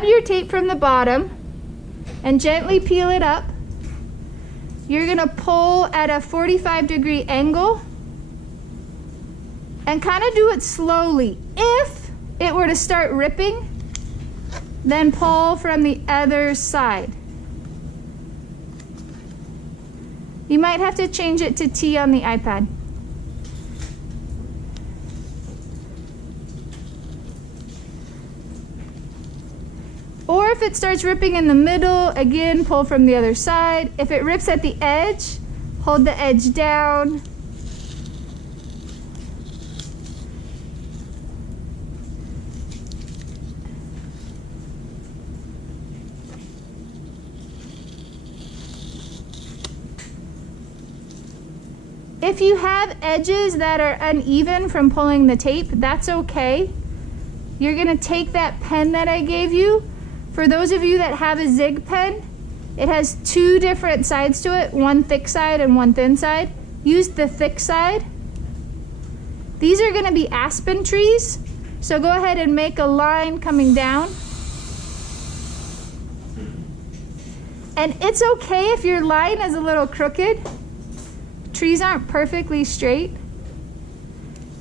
grab your tape from the bottom and gently peel it up. You're gonna pull at a 45-degree angle and kind of do it slowly. If it were to start ripping, then pull from the other side. You might have to change it to T on the iPad. Or if it starts ripping in the middle, again, pull from the other side. If it rips at the edge, hold the edge down. If you have edges that are uneven from pulling the tape, that's okay. You're gonna take that pen that I gave you. For those of you that have a zig pen, it has two different sides to it, one thick side and one thin side. Use the thick side. These are gonna be aspen trees, so go ahead and make a line coming down. And it's okay if your line is a little crooked. Trees aren't perfectly straight.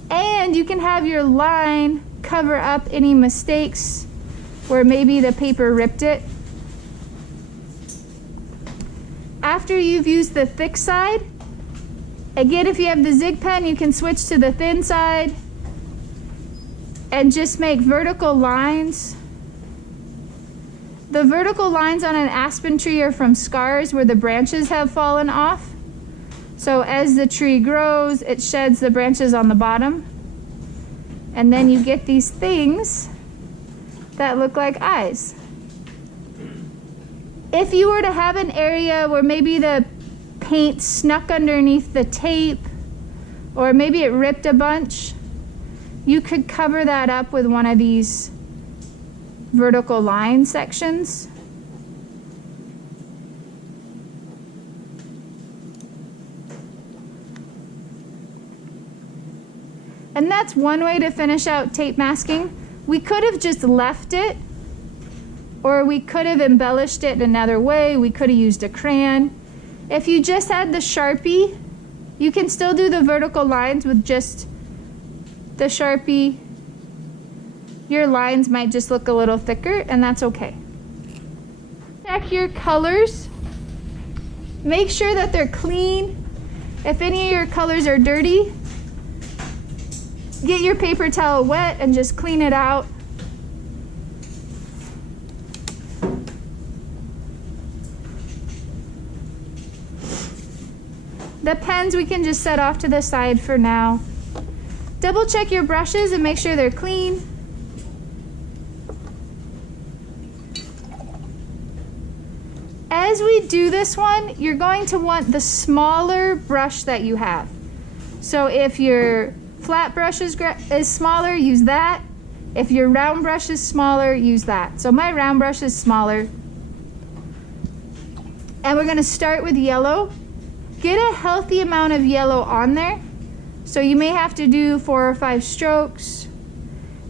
And you can have your line cover up any mistakes where maybe the paper ripped it. After you've used the thick side, again, if you have the zig pen, you can switch to the thin side and just make vertical lines. The vertical lines on an aspen tree are from scars where the branches have fallen off. So as the tree grows, it sheds the branches on the bottom. And then you get these things that look like eyes. If you were to have an area where maybe the paint snuck underneath the tape, or maybe it ripped a bunch, you could cover that up with one of these vertical line sections. And that's one way to finish out tape masking. We could have just left it, or we could have embellished it another way. We could have used a crayon. If you just had the Sharpie, you can still do the vertical lines with just the Sharpie. Your lines might just look a little thicker, and that's okay. Check your colors. Make sure that they're clean. If any of your colors are dirty, get your paper towel wet and just clean it out. The pens we can just set off to the side for now. Double check your brushes and make sure they're clean. As we do this one, you're going to want the smaller brush that you have. So if your flat brush is smaller, use that. If your round brush is smaller, use that. So my round brush is smaller. And we're gonna start with yellow. Get a healthy amount of yellow on there. So you may have to do 4 or 5 strokes.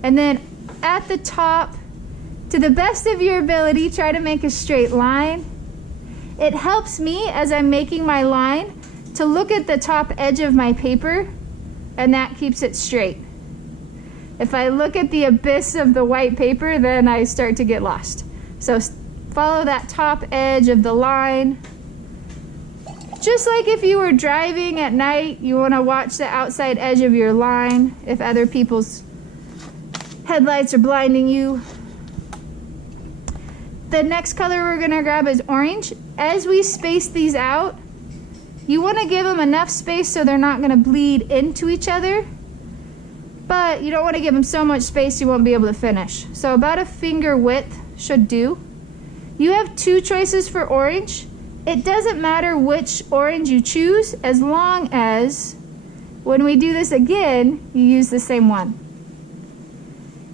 And then at the top, to the best of your ability, try to make a straight line. It helps me as I'm making my line to look at the top edge of my paper, and that keeps it straight. If I look at the abyss of the white paper, then I start to get lost. So follow that top edge of the line. Just like if you were driving at night, you want to watch the outside edge of your line if other people's headlights are blinding you. The next color we're going to grab is orange. As we space these out, you want to give them enough space so they're not going to bleed into each other, but you don't want to give them so much space you won't be able to finish. So about a finger width should do. You have 2 choices for orange. It doesn't matter which orange you choose, as long as when we do this again, you use the same one.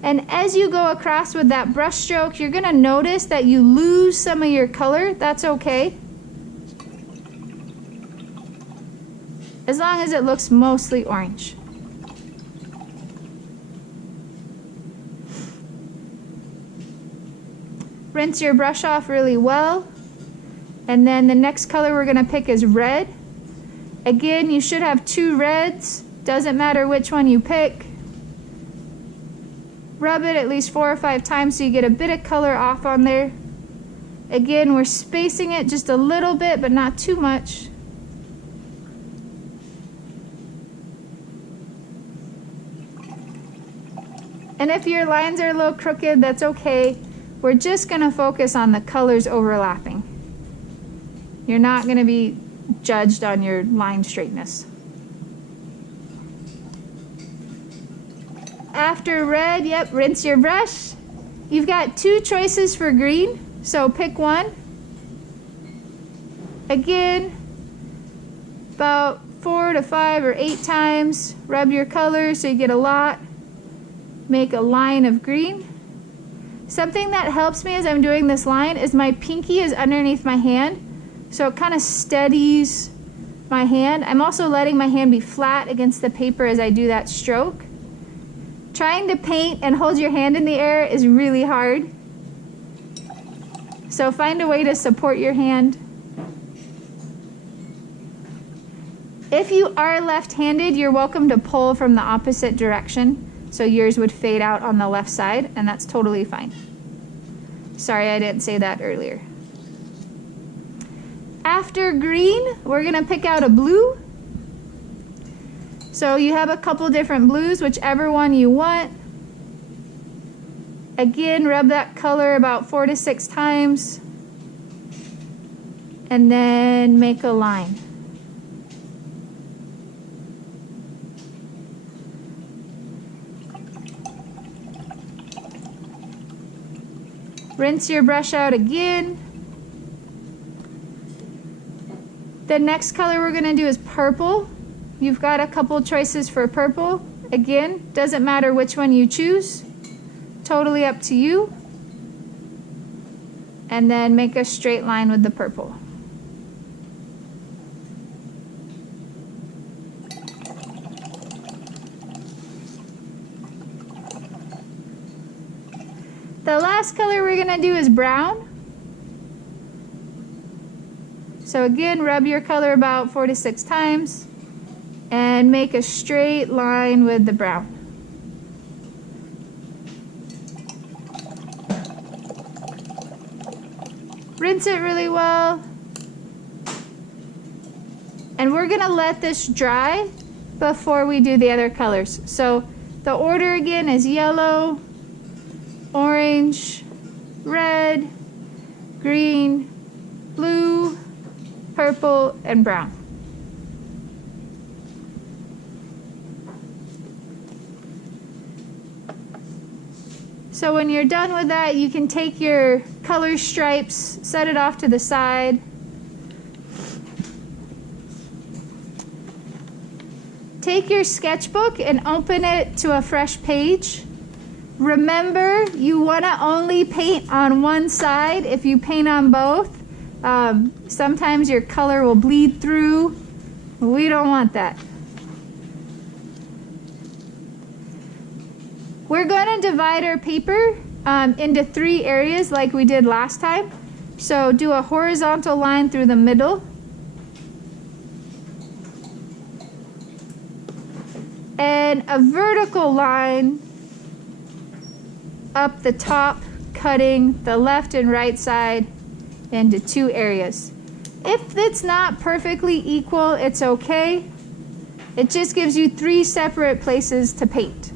And as you go across with that brush stroke, you're going to notice that you lose some of your color. That's okay, as long as it looks mostly orange. rinse your brush off really well. And then the next color we're gonna pick is red. Again, you should have 2 reds. Doesn't matter which one you pick. Rub it at least 4 or 5 times so you get a bit of color off on there. Again, we're spacing it just a little bit, but not too much. And if your lines are a little crooked, that's okay. We're just gonna focus on the colors overlapping. You're not gonna be judged on your line straightness. After red, yep, rinse your brush. You've got 2 choices for green, so pick one. Again, about 4 to 5 or 8 times, rub your color so you get a lot. Make a line of green. Something that helps me as I'm doing this line is my pinky is underneath my hand, so it kind of steadies my hand. I'm also letting my hand be flat against the paper as I do that stroke. Trying to paint and hold your hand in the air is really hard, so find a way to support your hand. If you are left-handed, you're welcome to pull from the opposite direction. So yours would fade out on the left side, and that's totally fine. Sorry, I didn't say that earlier. After green, we're gonna pick out a blue. So you have a couple different blues, whichever one you want. Again, rub that color about 4 to 6 times, and then make a line. Rinse your brush out again. The next color we're gonna do is purple. You've got a couple choices for purple. Again, doesn't matter which one you choose. Totally up to you. And then make a straight line with the purple. The last color we're gonna do is brown. So again, rub your color about 4 to 6 times and make a straight line with the brown. Rinse it really well. And we're gonna let this dry before we do the other colors. So the order again is yellow, orange, red, green, blue, purple, and brown. So when you're done with that, you can take your color stripes, set it off to the side. Take your sketchbook and open it to a fresh page. Remember, you want to only paint on one side. If you paint on both, sometimes your color will bleed through. We don't want that. We're going to divide our paper into 3 areas like we did last time. So do a horizontal line through the middle. And a vertical line up the top, cutting the left and right side into 2 areas. If it's not perfectly equal, it's okay. It just gives you 3 separate places to paint.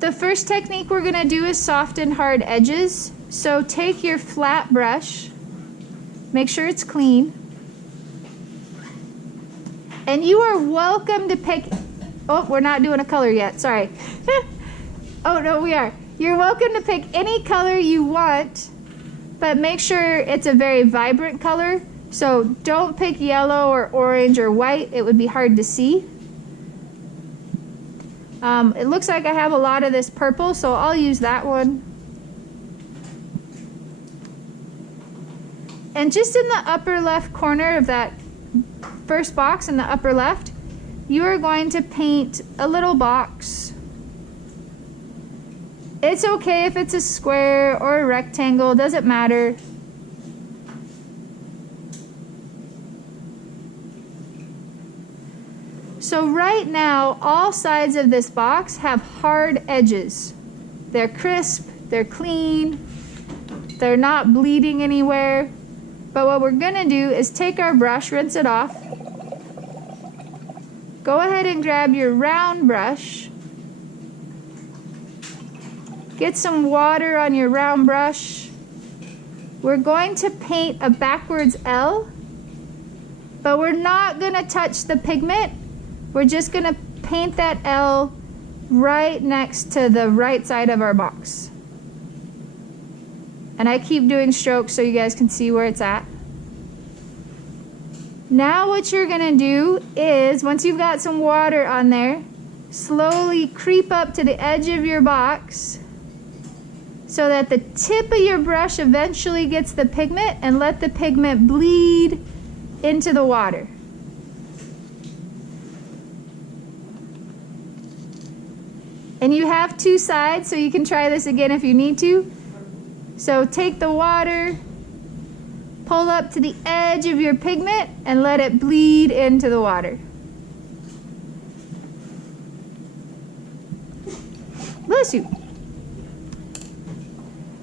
The first technique we're going to do is soft and hard edges. So take your flat brush, make sure it's clean, and you are welcome to pick, oh, we're not doing a color yet, sorry. Oh no, we are. You're welcome to pick any color you want, but make sure it's a very vibrant color. So don't pick yellow or orange or white, it would be hard to see. It looks like I have a lot of this purple, so I'll use that one. And just in the upper left corner of that first box in the upper left, you are going to paint a little box. It's okay if it's a square or a rectangle, doesn't matter. So right now, all sides of this box have hard edges. They're crisp, they're clean, they're not bleeding anywhere. But what we're gonna do is take our brush, rinse it off. Go ahead and grab your round brush. Get some water on your round brush. We're going to paint a backwards L, but we're not gonna touch the pigment. We're just gonna paint that L right next to the right side of our box. And I keep doing strokes so you guys can see where it's at. Now what you're gonna do is, once you've got some water on there, slowly creep up to the edge of your box so that the tip of your brush eventually gets the pigment, and let the pigment bleed into the water. And you have two sides, so you can try this again if you need to. So take the water, pull up to the edge of your pigment, and let it bleed into the water. Bless you.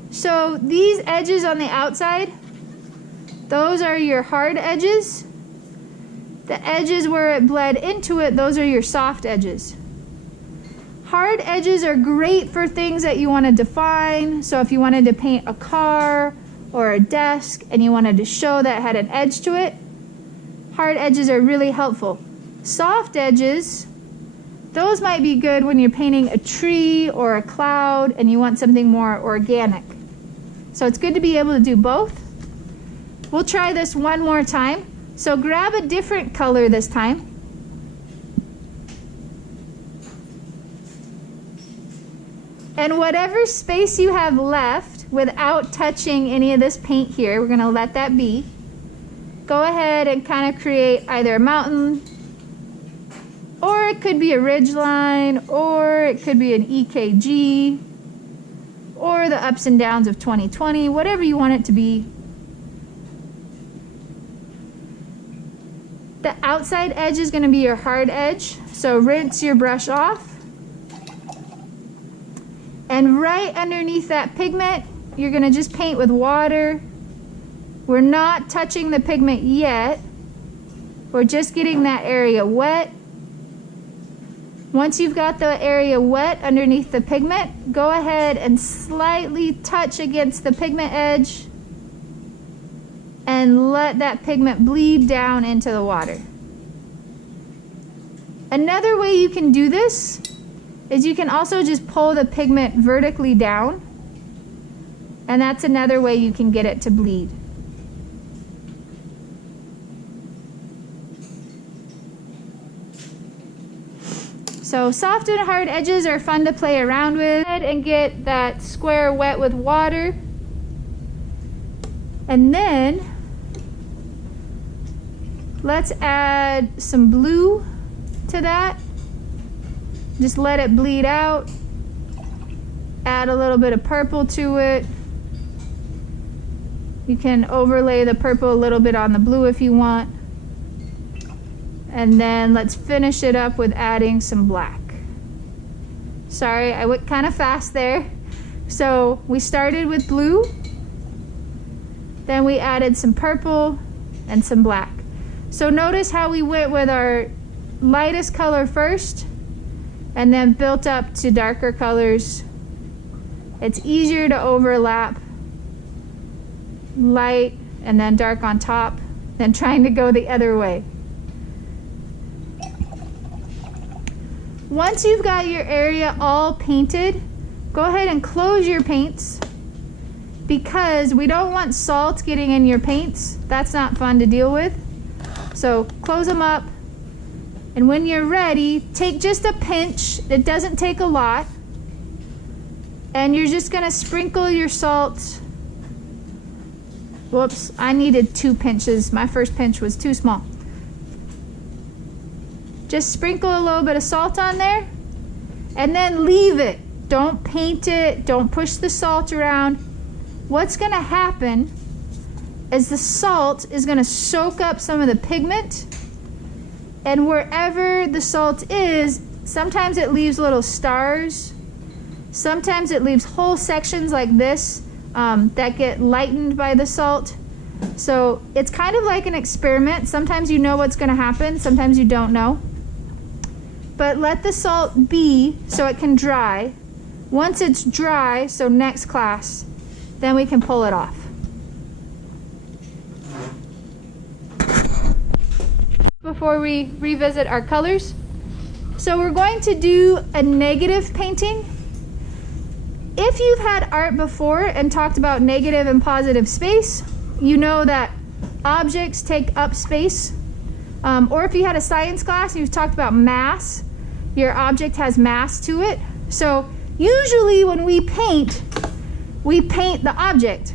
So these edges on the outside, those are your hard edges. The edges where it bled into it, those are your soft edges. Hard edges are great for things that you want to define. So if you wanted to paint a car or a desk and you wanted to show that it had an edge to it, hard edges are really helpful. Soft edges, those might be good when you're painting a tree or a cloud and you want something more organic. So it's good to be able to do both. We'll try this one more time. So grab a different color this time. And whatever space you have left without touching any of this paint here, we're gonna let that be. Go ahead and kind of create either a mountain, or it could be a ridge line, or it could be an EKG, or the ups and downs of 2020, whatever you want it to be. The outside edge is gonna be your hard edge, so rinse your brush off. And right underneath that pigment, you're gonna just paint with water. We're not touching the pigment yet. We're just getting that area wet. Once you've got the area wet underneath the pigment, go ahead and slightly touch against the pigment edge and let that pigment bleed down into the water. Another way you can do this is you can also just pull the pigment vertically down, and that's another way you can get it to bleed. So soft and hard edges are fun to play around with. Go ahead and get that square wet with water, and then let's add some blue to that. Just let it bleed out. Add a little bit of purple to it. You can overlay the purple a little bit on the blue if you want. And then let's finish it up with adding some black. Sorry, I went kind of fast there. So we started with blue, then we added some purple and some black. So notice how we went with our lightest color first and then built up to darker colors. It's easier to overlap light and then dark on top than trying to go the other way. Once you've got your area all painted, go ahead and close your paints, because we don't want salt getting in your paints. That's not fun to deal with. So close them up. And when you're ready, take just a pinch. It doesn't take a lot. And you're just gonna sprinkle your salt. Whoops, I needed 2 pinches. My first pinch was too small. Just sprinkle a little bit of salt on there and then leave it. Don't paint it, don't push the salt around. What's gonna happen is the salt is gonna soak up some of the pigment, and wherever the salt is, sometimes it leaves little stars, sometimes it leaves whole sections like this that get lightened by the salt. So it's kind of like an experiment. Sometimes you know what's gonna happen, sometimes you don't know. But let the salt be so it can dry. Once it's dry, so next class, then we can pull it off. Before we revisit our colors, so we're going to do a negative painting. If you've had art before and talked about negative and positive space, you know that objects take up space. Or if you had a science class and you've talked about mass, your object has mass to it. So usually when we paint the object.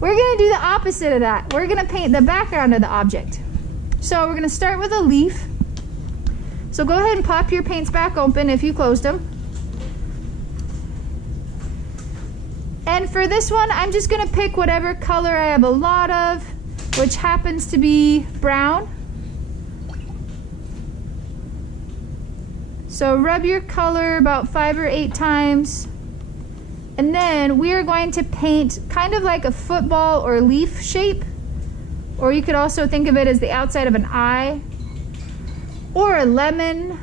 We're gonna do the opposite of that. We're gonna paint the background of the object. So we're gonna start with a leaf. So go ahead and pop your paints back open if you closed them. And for this one, I'm just gonna pick whatever color I have a lot of, which happens to be brown. So rub your color about 5 or 8 times. And then we are going to paint kind of like a football or leaf shape. Or you could also think of it as the outside of an eye. Or a lemon.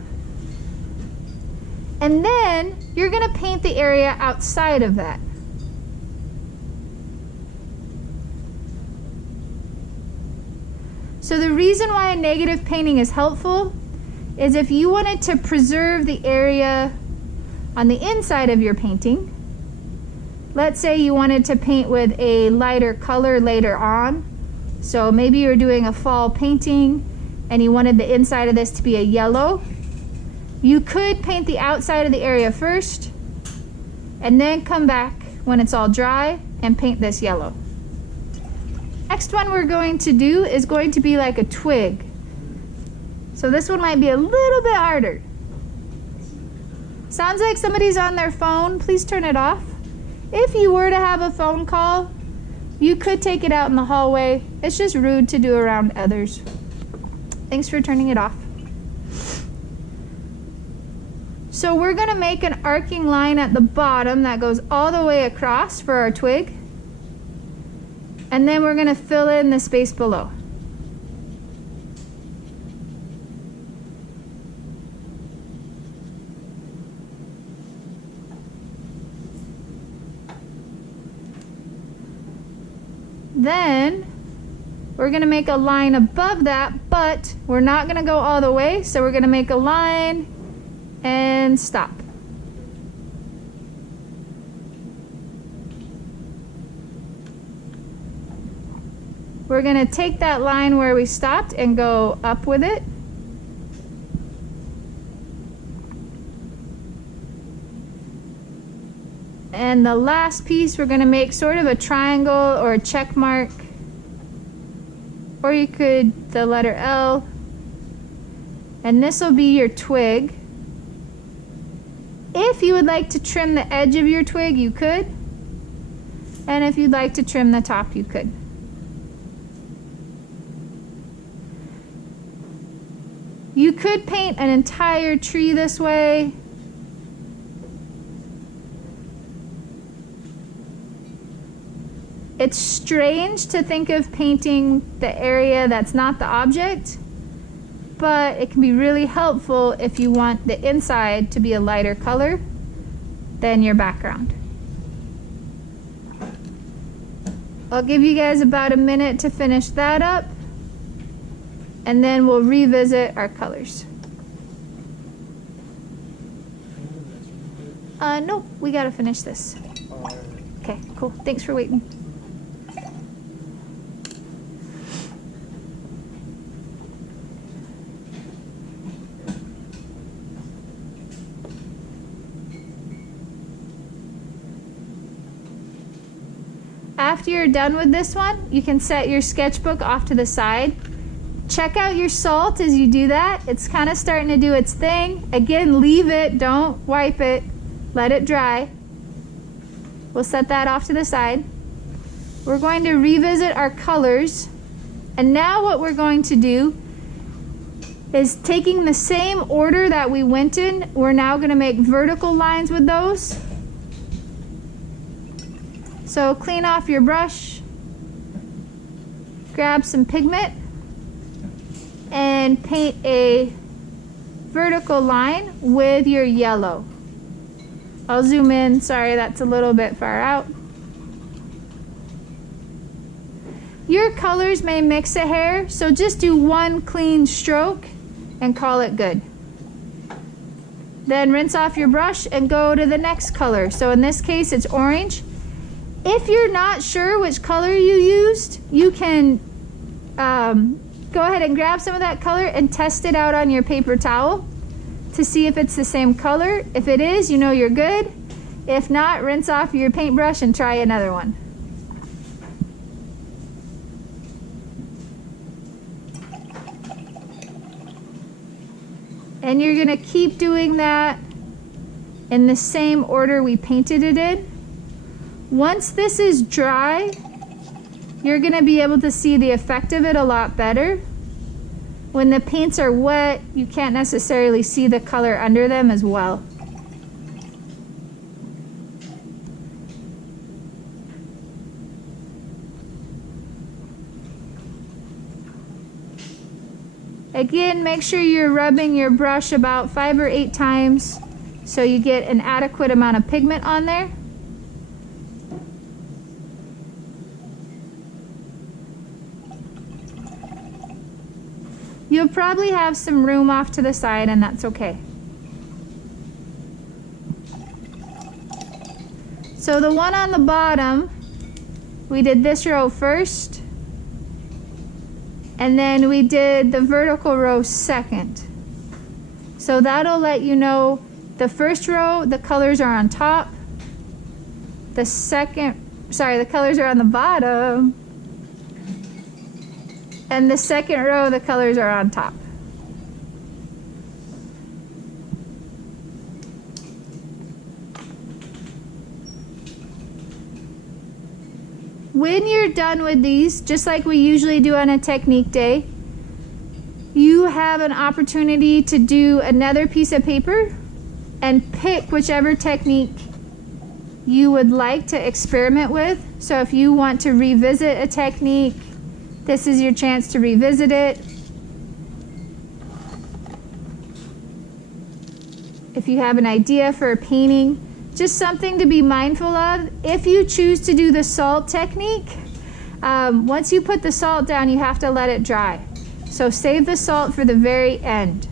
And then you're gonna paint the area outside of that. So the reason why a negative painting is helpful is if you wanted to preserve the area on the inside of your painting. Let's say you wanted to paint with a lighter color later on. So maybe you're doing a fall painting and you wanted the inside of this to be a yellow. You could paint the outside of the area first and then come back when it's all dry and paint this yellow. Next one we're going to do is going to be like a twig. So this one might be a little bit harder. Sounds like somebody's on their phone. Please turn it off. If you were to have a phone call, you could take it out in the hallway. It's just rude to do around others. Thanks for turning it off. So we're gonna make an arcing line at the bottom that goes all the way across for our twig. And then we're gonna fill in the space below. Then we're gonna make a line above that, but we're not gonna go all the way, so we're gonna make a line and stop. We're gonna take that line where we stopped and go up with it. And the last piece, we're gonna make sort of a triangle or a check mark. Or you could, the letter L. And this will be your twig. If you would like to trim the edge of your twig, you could. And if you'd like to trim the top, you could. You could paint an entire tree this way. It's strange to think of painting the area that's not the object, but it can be really helpful if you want the inside to be a lighter color than your background. I'll give you guys about a minute to finish that up, and then we'll revisit our colors. No, we gotta finish this. Okay, cool. Thanks for waiting. After you're done with this one, you can set your sketchbook off to the side. check out your salt as you do that. It's kind of starting to do its thing. Again, leave it, don't wipe it, let it dry. We'll set that off to the side. We're going to revisit our colors. And now what we're going to do is, taking the same order that we went in, we're now going to make vertical lines with those. So clean off your brush, grab some pigment, and paint a vertical line with your yellow. I'll zoom in, sorry that's a little bit far out. Your colors may mix a hair, so just do one clean stroke and call it good. Then rinse off your brush and go to the next color. So in this case it's orange. If you're not sure which color you used, you can go ahead and grab some of that color and test it out on your paper towel to see if it's the same color. If it is, you know you're good. If not, rinse off your paintbrush and try another one. And you're going to keep doing that in the same order we painted it in. Once this is dry, you're going to be able to see the effect of it a lot better. When the paints are wet, you can't necessarily see the color under them as well. Again, make sure you're rubbing your brush about 5 or 8 times so you get an adequate amount of pigment on there. You'll probably have some room off to the side, and that's okay. So the one on the bottom, we did this row first, and then we did the vertical row second. So that'll let you know the first row, the colors are on top. The colors are on the bottom. And the second row, the colors are on top. When you're done with these, just like we usually do on a technique day, you have an opportunity to do another piece of paper and pick whichever technique you would like to experiment with. So if you want to revisit a technique, this is your chance to revisit it. If you have an idea for a painting, just something to be mindful of. If you choose to do the salt technique, once you put the salt down, you have to let it dry. So save the salt for the very end.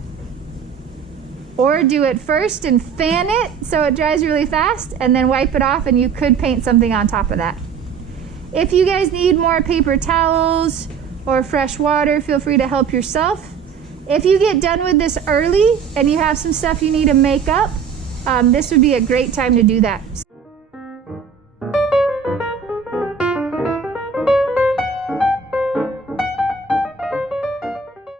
Or do it first and fan it so it dries really fast, and then wipe it off, and you could paint something on top of that. If you guys need more paper towels or fresh water, feel free to help yourself. If you get done with this early and you have some stuff you need to make up, this would be a great time to do that.